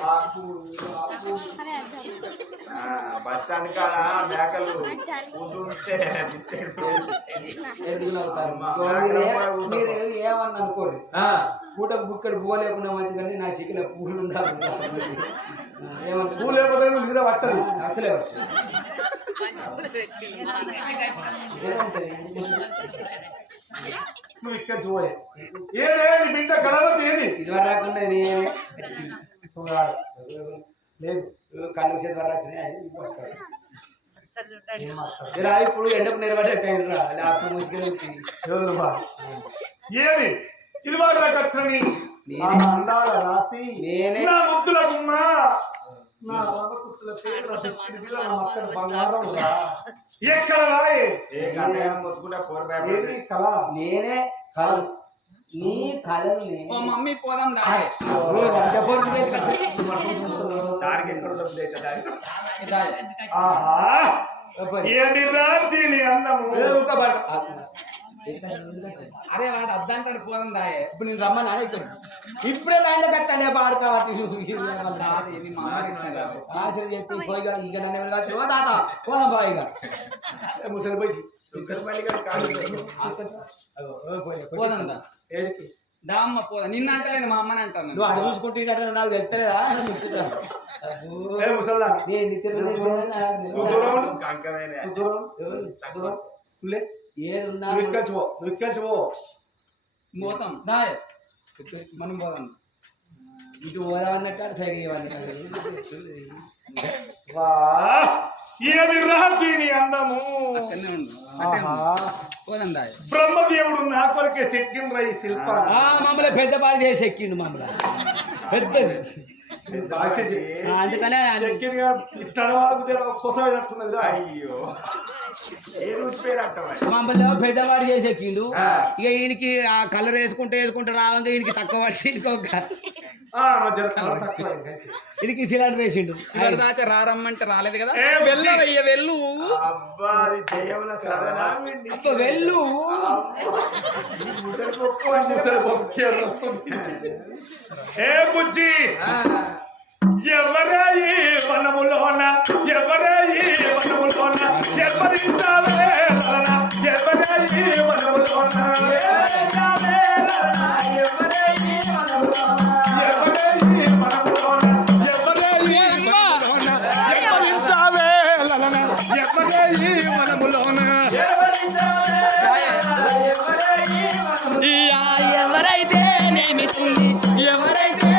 బచ్చ స్టాండ్ కాడ మేకలు కూర్చుంటే ఎందుకు నవ్వుతారు? మీరు ఏమన్నా అనుకోండి, పూటకు బుక్కడు పువ్వు లేకుండా మంచి కానీ నా చికెన్ పూలు ఉండాలి. ఏమన్నా పూలు లేకపోతే నిద్ర పట్టదు. అసలే నువ్వు ఇక్కడ చూడే ఏదే నీ బిడ్డ కళలో తేది ఇది వరకు రాకుండా నేనే లేదు కళ్ళు చేతి వరకు వచ్చినాయి. రా ఇప్పుడు ఎండకు నిలబడేట అప్పుడు మంచిగా ఏది ఇది వాళ్ళ ఖర్చుని అందాల రాసి నేనే నా ముద్దుల గుమ్మ నా రవకుత్తుల పేరు అక్కడ బంగారం ఎక్కడ రాయే ఏది కళ నేనే కాదు నీ కళను ఓ మమ్మీ పోదాం దా దానికి ఎక్కడ ఉంటుంది ఆహా ఏమి రాత్రి అందము అరే వాడు అద్దంటాడు పోదాం దాయే ఇప్పుడు నేను రమ్మని ఇప్పుడే లైన్లో కట్టాలి పాడు కాబట్టి ఆశ్రయం చెప్పి పోయి ఇక నన్ను కాదు తాత పోదాం బా ఇక ముసలి పోయి పోదాం దా దా అమ్మ పోదాం నిన్న అంటలేను మా అమ్మని అంటాను. నువ్వు అడు చూసుకుంటే నాకు తెలుస్తలేదా ఏదున్నా పోతాం దాయే మనం పోదాం. ఇటు పోదామన్నట్టు సైడ్ ఇవ్వాలి. ఏమి రాత్రి అందము అక్కడనే ఉండు పోదాం దాయే. బ్రహ్మదేవుడు నా కొరకే చెక్కిన రై శిల్ప మమ్మల్ని పెద్దపాడు చేసి ఎక్కిండు మమ్మల్ని పెద్దది అందుకనే చెక్కిన తర్వాత కొస అయ్యో ఏ రోజు పేరు అంటావా మమ్మల్ని పెద్దవాడు చేసి ఎక్కిండు. ఇక ఈయనకి ఆ కలర్ వేసుకుంటే రావంగా ఈయనకి తక్కువ పట్టి ఇది సిలిండర్ వేసిండు. ఇక్కడ దాకా రారమ్మంటే రాలేదు కదా. వెళ్ళవయ్య వెళ్ళు అబ్బా అది దేవుల సాధన వెళ్ళు ఏ బుజ్జి ఎవరాయి వనములోన ఎవరాయి వనములోన ఎవరించావే ఎవరాయి వనములోన ఎవరైతే నేమిస్తుంది ఎవరైతే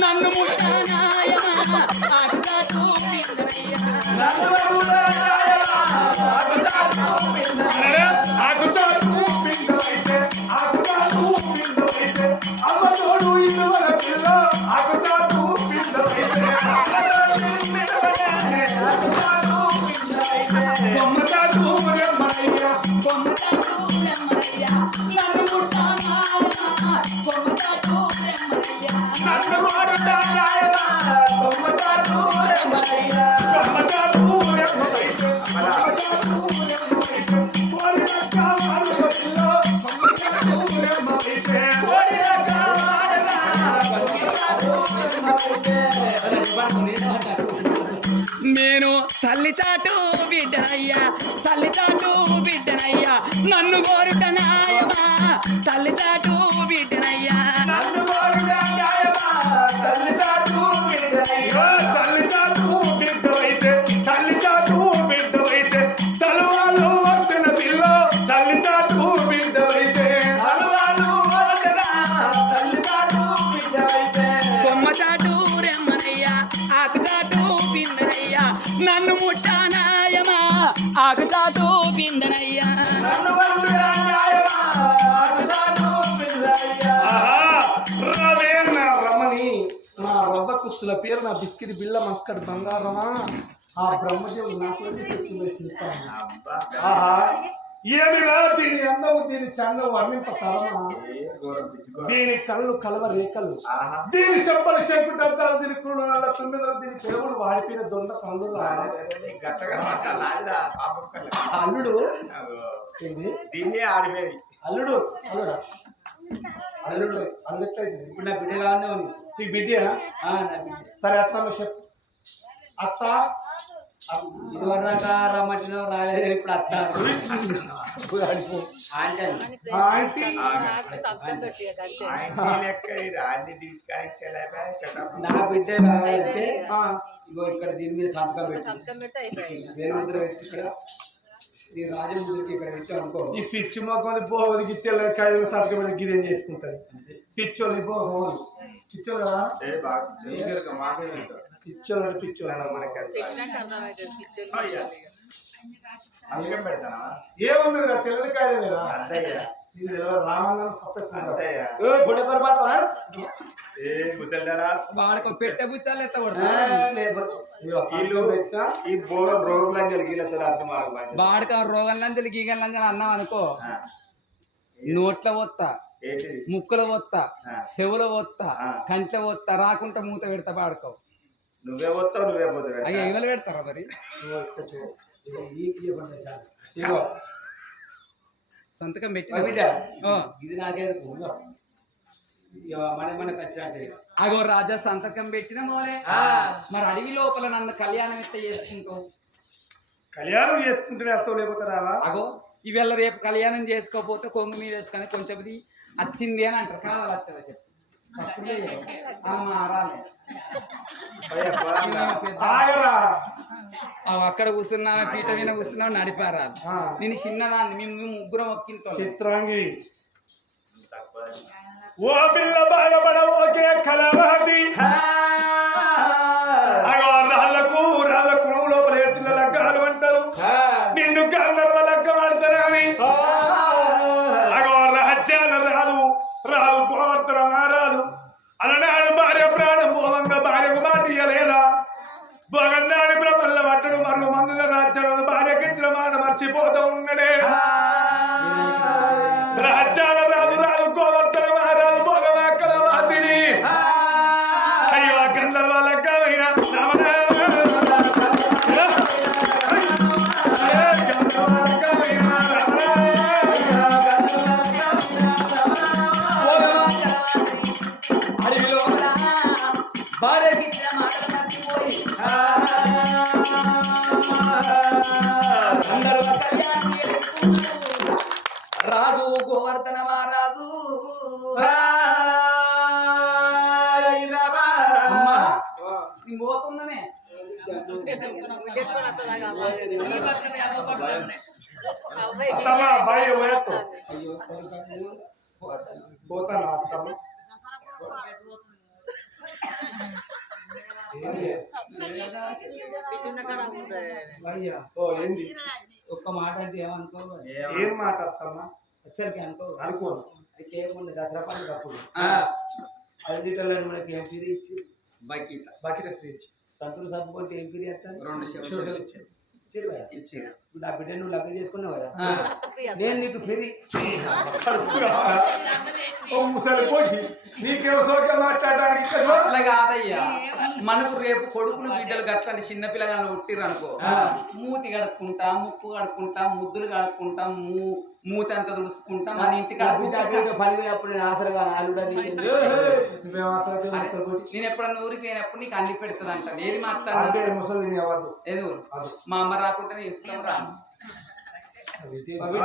నన్ను నేను తల్లిచాటు బిడ్డనయ్యా తల్లిచాటు బిడ్డనయ్యా నన్ను కోరుటనాయమా తల్లిచాటు బిడ్డనయ్యా తలవాళ్ళు వస్తున్న పిల్ల తల్లిచాటు బిడ్డవైతే కొమ్మచాటు రెమ్మనయ్యా ఆకుచాటు పిందనయ్యా నన్ను ముట్టానాయమా ఆకుచాటు పిందనయ్యా రవే నా రమణి నా రవ్వ కుస్తుల పేరు నా బిస్కిరి బిళ్ళ మస్కడి బంగారమా ఆ బ్రహ్మదేవుడు నాకు ఏమిరా దీని అందము దీని చందము వర్ణింపతరమా దీని కళ్ళు కలవ రేఖలు దీని చెంపలు శంకు దద్దాలు దీని కురుల తుమ్మిదలు దీని పెరుగులు వాడిపోయిన దొంగ కళ్ళు అల్లుడు ఏంది దీన్ని ఆడిపోయి అల్లుడు అల్లుడా అల్లుడు అల్లుడైతే ఇప్పుడు నా బిడ్డ కావాలనే ఉంది ఈ బిడ్డేనా నా బిడ్డ సరే అత్తమ్మ చెప్పు అత్త ఇదివరదాకా రమ్మంటున్నావు రాలేదు ఇప్పుడు అత్త ఆంటీ లెక్క ఇది అన్ని డిస్కనెక్షన్ నా బిడ్డ కావాలంటే ఇగో ఇక్కడ దీని మీద సంతకం పెట్టి వేరే ముద్ర పెట్టి ఇక్కడ ఈ రాజముద్రకి ఇక్కడ పెట్టి అనుకో ఈ పిచ్చి మొక్కలు పోవది గిచ్చెలు కాయలు సరిగ్గా గిదేం చేసుకుంటారు పిచ్చోళ్ళు పోవాలి పిచ్చోళ్ళు కదా పిచ్చోళ్ళు పిచ్చోళ్ళు మనకి అందుకని పెడతానా ఏముంది తెల్లని కాయలు కదా అంతయ్యా ఇది రామన్న అంతయ్యా గుడ్డ పొరపాటు ఏ ముసల్దారా వాడికి పెట్టే బుచ్చాలు ఎత్త ఈ బోర్డు రోగులని జరిగిన అర్థం మార్గం వాడికి ఆ రోగంలో గీగలందని అన్నాం అనుకో నోట్ల పోత్తా ఏంటిది ముక్కుల పోత్తా చెవుల పోత్తా ఆ. కంట్ల పోత్తా రాకుంటే మూత పెడతా పాడుకో నువ్వే పోతావు నువ్వే పోతావు అయ్యా ఎవరు పెడతారా మరి ఇగో సంతకం పెట్టి మా బిడ్డ ఓ. ఇది నాకే మనకు వచ్చినట్టు అగో రాజా సంతకం పెట్టిన మోలే ఆ. మరి అడవి లోపల నన్ను కళ్యాణం ఎట్లా చేసుకుంటావు కళ్యాణం చేసుకుంటూనే వస్తావు లేకపోతే రావా అగో ఇవాళ రేపు కళ్యాణం చేసుకోకపోతే కొంగు మీద వేసుకొని కొంచెం వచ్చింది అని అంటారు కావాలి వస్తుందా చెప్పు అప్పుడే రాలే ఆగరా అక్కడ కూర్చున్నావు పీట మీద కూర్చున్నావు నడిపారాదు ఆ. నేను చిన్నదాన్ని మేము ముగ్గురం ఒక్కింటాం చిత్రాంగి ఓ పిల్ల బాధపడ ఓకే కలవది అగో రాళ్ళకు లోపల ఎత్తుల లగ్గాలు అంటారు నిన్ను గంధర్వ లగ్గం ఆడతారని అగో రాజ్యాల రాలు గోవర్ధన మారాలు అలనాడు భార్య ప్రాణం భూమంగా భార్యకు మాట ఇయ్యలేదా భగందాడి బ్రహ్మల పట్టడు మరో మందుల రాజ్యాలు భార్యకిచ్చిన మాట మర్చిపోతూ ఉన్నడే రాజ్యాల రాలు గోవర్ధన మారాలు భోగమాకల వాతిని అయ్యో గంధర్వ లగ్గమైన అడవి లోపల భార్యకి ఇచ్చిన మాటలు మర్చిపోయి అందరూ కళ్యాణం చేసుకుంటూ రాజు గోవర్ధన మహారాజు పోతుందనే అత్తమ్మ భార్య పోయొచ్చు పోతాను అత్తమ్మ ఓ ఏంది ఒక్క మాట అంటే ఏమనుకో ఏం మాట అత్తమ్మ అసలుకి అనుకో అనుకో అయితే ఏముంది దసరా పండుగ అప్పుడు అరటికల్లని మనకి ఏం ఫిరి ఇచ్చి బకీత బకెట్ ఫ్రిడ్జ్ సంతూరు సబ్బు కొంటే ఏం ఫిరి వేస్తాను 2 షోషలు ఇచ్చారు ఇచ్చారు కదా ఇచ్చారు ఇప్పుడు ఆ బిడ్డ నువ్వు లగ్గ చేసుకున్నావు కదా నేను నీకు ఫిరి ఓ ముసలి పోయి నీకేమో సోకే మాట్లాడడానికి ఇక్కడ అట్లా కాదయ్యా మనకు రేపు కొడుకులు బిడ్డలు గట్లాంటి చిన్న పిల్లగాళ్ళు ఉట్టిర్రు అనుకో మూతి కడుక్కుంటా ముక్కు కడుక్కుంటా ముద్దులు కడుక్కుంటా మూతి అంతా తుడుచుకుంటా మన ఇంటికి పని అప్పుడు నేను ఆసరగా నాలుగు నేను ఎప్పుడన్నా ఊరికి లేనప్పుడు నీకు అన్ని పెడుతుంది అంట ఏది అంటే మాట్లాడు ముసలి అవ్వద్దు ఏదో మా అమ్మ రాకుంటే ఇష్టం రాను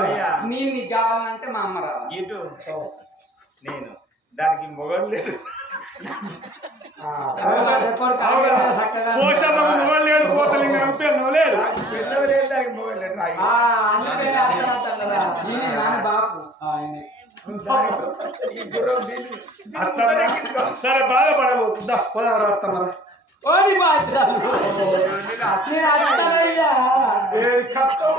అయ్యా నేను నీకు కావాలంటే మా అమ్మ రావాలి ఇటు నేను దానికి మొగలు లేదు పోషమ్మ మొగలు లేడు పోతలింగం పెన్ను లేదు పిల్లలు లేదు దానికి మొగలు లేదు బాపు అత్తమ్మ సరే బాధపడబోతుందా పోదాం అత్తమ్మ ఏది కష్టం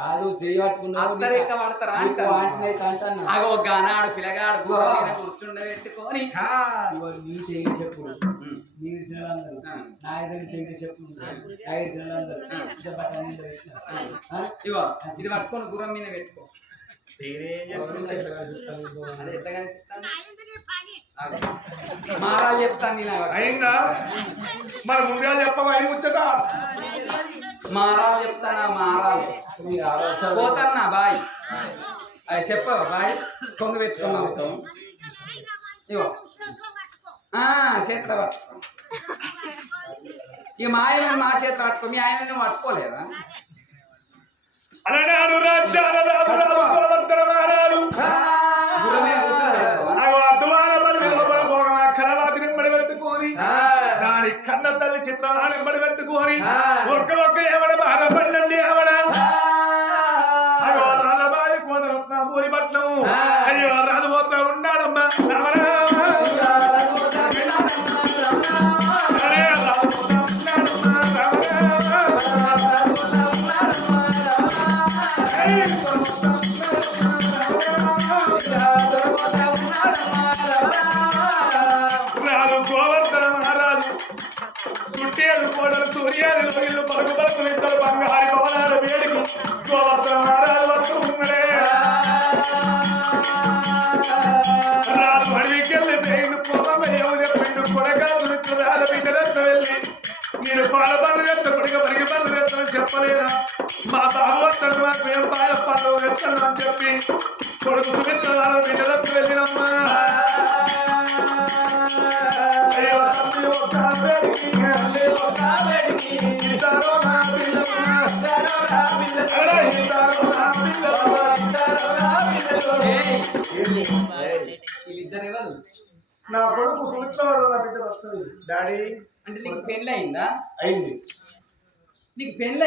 కాదు చేయబట్టుకున్నావు అత్తరేక పడతారా అంటారు అగో గానాడు పిల్లగాడు గోడ మీద కూర్చుండబెట్టుకొని నీ చేయి చెప్పుడు నీ చిన్నలందరూ నా ఐదు తిండి చెప్పు ఐదు చిన్నలందరూ ఇగో ఇది పట్టుకొని గుర్రం మీద పెట్టుకో నేనేం చేస్తున్నా? అది ఎట్లా కనిపిస్తాను మారా చెప్తాను నేను అయిందా మరి ముందుగా చెప్పవా అయి ముచ్చట మారాలు చెప్తానా మారాలు పోతానా బాయ్ అది చెప్పవా బాయ్ కొంగ పెట్టుకున్నావు ఇగో చేతిలో పట్టుకో ఇక మా ఆయన మా చేతిలో పట్టుకో మీ ఆయన నువ్వు పట్టుకోలేదా అలనాడు రాజ్యాల రాజురాలు గోవర్ధన మహారాజు గుర్రమే కూర్చోబెట్టుకోవా? అద్వాన బలి లోపల భోగమా కలవాతిని ఎంబడి పెట్టుకొని దాని కన్న తల్లి చిత్రాన్ని ఎంబడి పెట్టుకొని ఒక్క ఎవడ బాధపడండి ఎవడ అయ్యో రాజబాయి కోదరత్న పూరి పట్నం అయ్యో రాజుపోతా ఉన్నాడమ్మా రాజు గోవర్ధన మహారాజు చుట్టేరు కోడలు సూర్యాలు ఇల్లు పలుకు పలుకు ఇద్దరు బంగారు భవనాలు వేడికి గోవర్ధన మహారాజు వస్తూ ఉన్నడే రాజు అడవికెళ్ళి పెయిన్ పొలం ఎవరి పిండు కొడగాలు రాజు బిడ్డలంతా వెళ్ళి నేను పాల పనులు వేస్తా కొడుక పరికి పనులు వేస్తానని చెప్పలేదా మా బాబు వస్తాడు మాకు ఏం పాల పనులు వేస్తాను అని చెప్పి కొడుకు సుమిత్ర రాజు బిడ్డలంతా వెళ్ళినమ్మా వీళ్ళిద్దరు ఎవరు నా కొడుకు సుమిత్ర నా బిడ్డ వస్తుంది డాడీ అంటే నీకు పెళ్ళి అయిందా అయింది నీకు పెళ్ళి